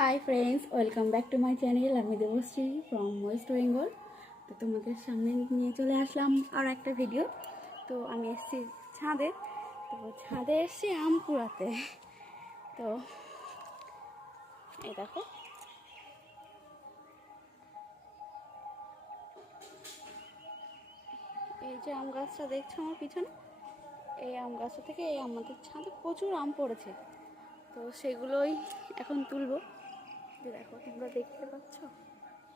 Hi friends, welcome back to my channel. আমি Debashree from West Bengal. তো তোমাদের সামনে নিয়ে চলে আসলাম আর একটা ভিডিও। তো আমি এসেছি ছাদে। তো ছাদে এসেছি আম কুড়াতে। তো এই দেখো, এই যে আম গাছটা দেখছো আমার পিছনে, এই আম গাছটা থেকে আমাদের ছাদে প্রচুর আম পড়েছে। তো সেগুলোই এখন তুলবো। দেখো, তোমরা দেখতে পাচ্ছ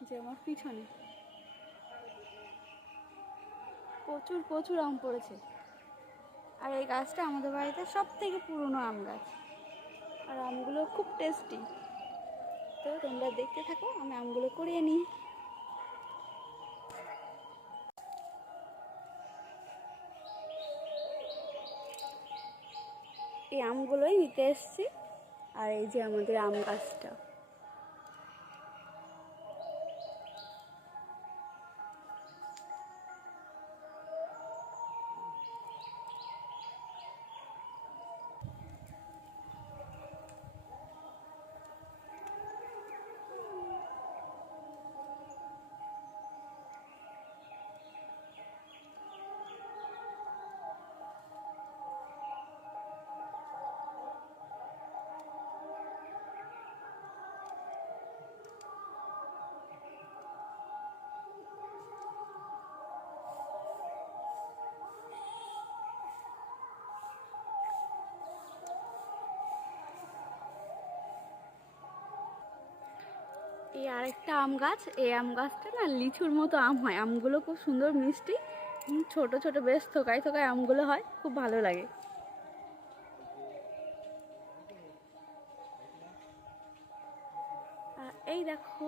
যে আমার পিছনে প্রচুর প্রচুর আম পড়েছে। আর এই গাছটা আমাদের বাড়িতে সব থেকে পুরনো আম গাছ, আর আমগুলো খুব টেস্টি। তো তোমরা দেখতে থাকো, আমি আমগুলো কুড়িয়ে নিই। এই আমগুলোই নিতে এসছি। আর এই যে আমাদের আম গাছটা, এই আরেকটা আম গাছ। এই আম গাছটা না লিচুর মতো আম হয়, আমগুলো খুব সুন্দর মিষ্টি, ছোট ছোট বেশ থোকায় থোকায় আমগুলো হয়, খুব ভালো লাগে। আর এই দেখো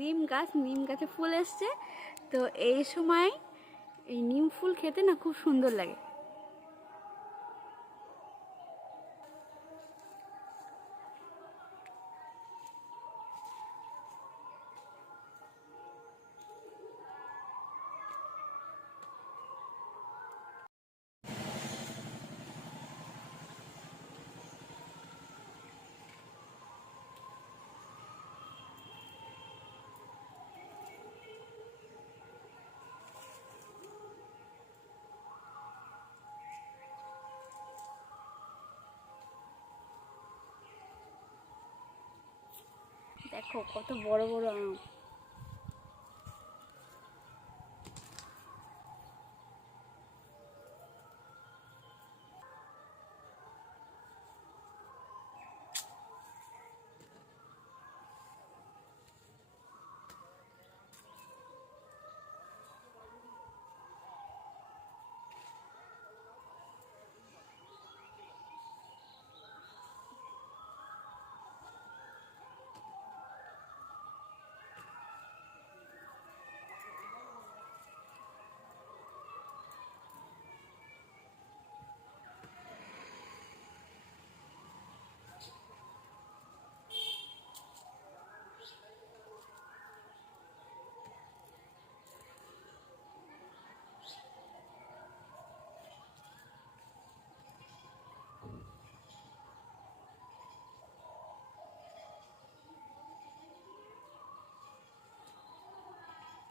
নিম গাছ, নিম গাছে ফুল এসছে। তো এই সময় এই নিম ফুল খেতে না খুব সুন্দর লাগে। দেখো কত বড় বড় আম।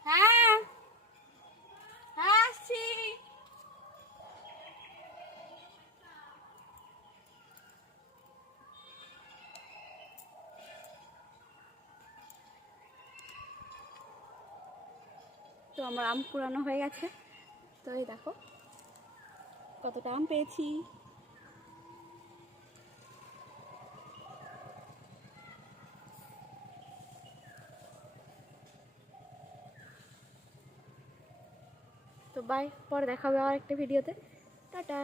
হ্যাঁ, হ্যাঁ আসছি। তো আমার আম কুড়ানো হয়ে গেছে। তো এই দেখো কতটা আম পেয়েছি। তো বাই, পরে দেখা হবে আর একটা ভিডিওতে। টাটা।